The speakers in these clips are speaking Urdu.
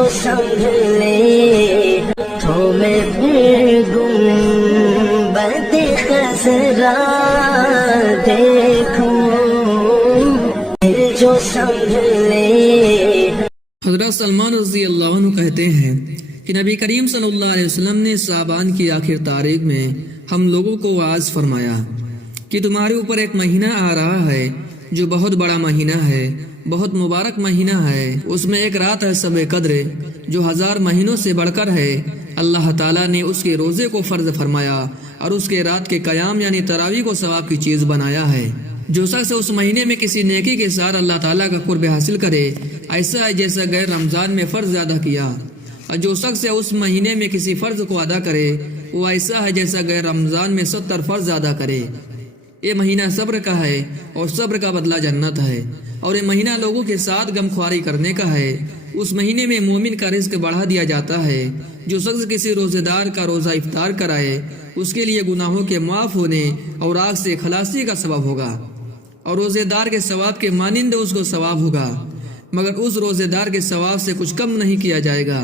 جو سنبھلے تو میں پھر گنبد خضرا دیکھوں، جو سنبھلے۔ حضرت سلمان رضی اللہ عنہ کہتے ہیں کہ نبی کریم صلی اللہ علیہ وسلم نے شعبان کی آخر تاریخ میں ہم لوگوں کو واعظ فرمایا کہ تمہارے اوپر ایک مہینہ آ رہا ہے جو بہت بڑا مہینہ ہے، بہت مبارک مہینہ ہے، اس میں ایک رات ہے شب قدر جو 1000 مہینوں سے بڑھ کر ہے۔ اللہ تعالیٰ نے اس کے روزے کو فرض فرمایا اور اس کے رات کے قیام یعنی تراویح کو ثواب کی چیز بنایا ہے۔ جو شخص اس مہینے میں کسی نیکی کے ساتھ اللہ تعالیٰ کا قرب حاصل کرے، ایسا ہے جیسا غیر رمضان میں فرض ادا کیا، اور جو شخص اس مہینے میں کسی فرض کو ادا کرے وہ ایسا ہے جیسا غیر رمضان میں 70 فرض ادا کرے۔ یہ مہینہ صبر کا ہے اور صبر کا بدلہ جنت ہے، اور یہ مہینہ لوگوں کے ساتھ غم خواری کرنے کا ہے۔ اس مہینے میں مومن کا رزق بڑھا دیا جاتا ہے۔ جو شخص کسی روزے دار کا روزہ افطار کرائے اس کے لیے گناہوں کے معاف ہونے اور آگ سے خلاصی کا سبب ہوگا، اور روزے دار کے ثواب کے مانند اس کو ثواب ہوگا، مگر اس روزے دار کے ثواب سے کچھ کم نہیں کیا جائے گا۔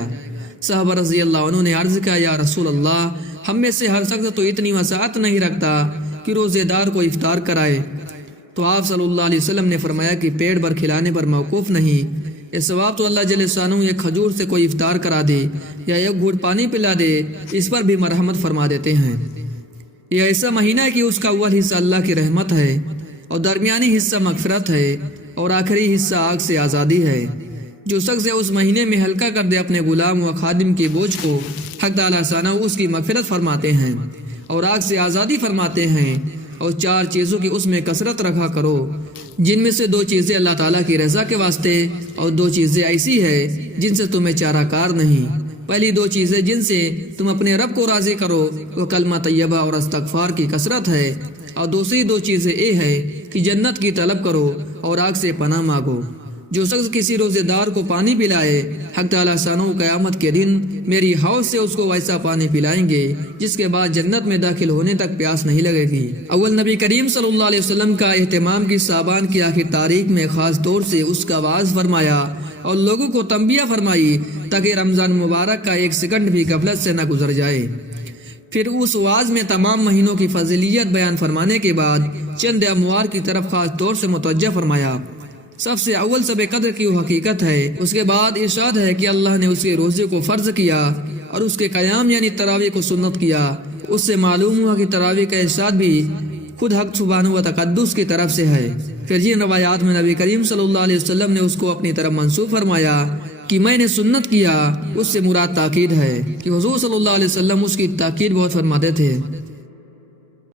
صحابہ رضی اللہ عنہ نے عرض کیا، یا رسول اللہ، ہم میں سے ہر شخص تو اتنی وسعت نہیں رکھتا کہ روزے دار کو افطار کرائے۔ تو آپ صلی اللہ علیہ وسلم نے فرمایا کہ پیٹ بھر کھلانے پر موقوف نہیں، یہ ثواب تو اللہ جل شانہ ایک کھجور سے کوئی افطار کرا دے یا ایک گھونٹ پانی پلا دے، اس پر بھی مرحمت فرما دیتے ہیں۔ یہ ایسا مہینہ ہے کہ اس کا اول حصہ اللہ کی رحمت ہے، اور درمیانی حصہ مغفرت ہے، اور آخری حصہ آگ سے آزادی ہے۔ جو شخص اس مہینے میں ہلکا کر دے اپنے غلام و خادم کے بوجھ کو، حق تعالیٰ ثانہ اس کی مغفرت فرماتے ہیں اور آگ سے آزادی فرماتے ہیں۔ اور 4 چیزوں کی اس میں کثرت رکھا کرو، جن میں سے 2 چیزیں اللہ تعالیٰ کی رضا کے واسطے، اور 2 چیزیں ایسی ہے جن سے تمہیں چارہ کار نہیں۔ پہلی 2 چیزیں جن سے تم اپنے رب کو راضی کرو وہ کلمہ طیبہ اور استغفار کی کثرت ہے، اور دوسری 2 چیزیں یہ ہے کہ جنت کی طلب کرو اور آگ سے پناہ مانگو۔ جو شخص کسی روزے دار کو پانی پلائے، حق تعالیٰ ثانہ قیامت کے دن میری حوض سے اس کو ویسا پانی پلائیں گے جس کے بعد جنت میں داخل ہونے تک پیاس نہیں لگے گی۔ اول نبی کریم صلی اللہ علیہ وسلم کا اہتمام کی شعبان کی آخر تاریخ میں خاص طور سے اس کا واعظ فرمایا اور لوگوں کو تنبیہ فرمائی تاکہ رمضان مبارک کا 1 سیکنڈ بھی غفلت سے نہ گزر جائے۔ پھر اس واعظ میں تمام مہینوں کی فضیلت بیان فرمانے کے بعد چند اموار کی طرف خاص طور سے متوجہ فرمایا۔ سب سے اول شب قدر کی وہ حقیقت ہے۔ اس کے بعد ارشاد ہے کہ اللہ نے اس کے روزے کو فرض کیا اور اس کے قیام یعنی تراویح کو سنت کیا۔ اس سے معلوم ہوا کہ تراویح کا ارشاد بھی خود حق سبحانہ و تقدس کی طرف سے ہے۔ پھر جن روایات میں نبی کریم صلی اللہ علیہ وسلم نے اس کو اپنی طرف منسوب فرمایا کہ میں نے سنت کیا، اس سے مراد تاکید ہے کہ حضور صلی اللہ علیہ وسلم اس کی تاکید بہت فرماتے تھے۔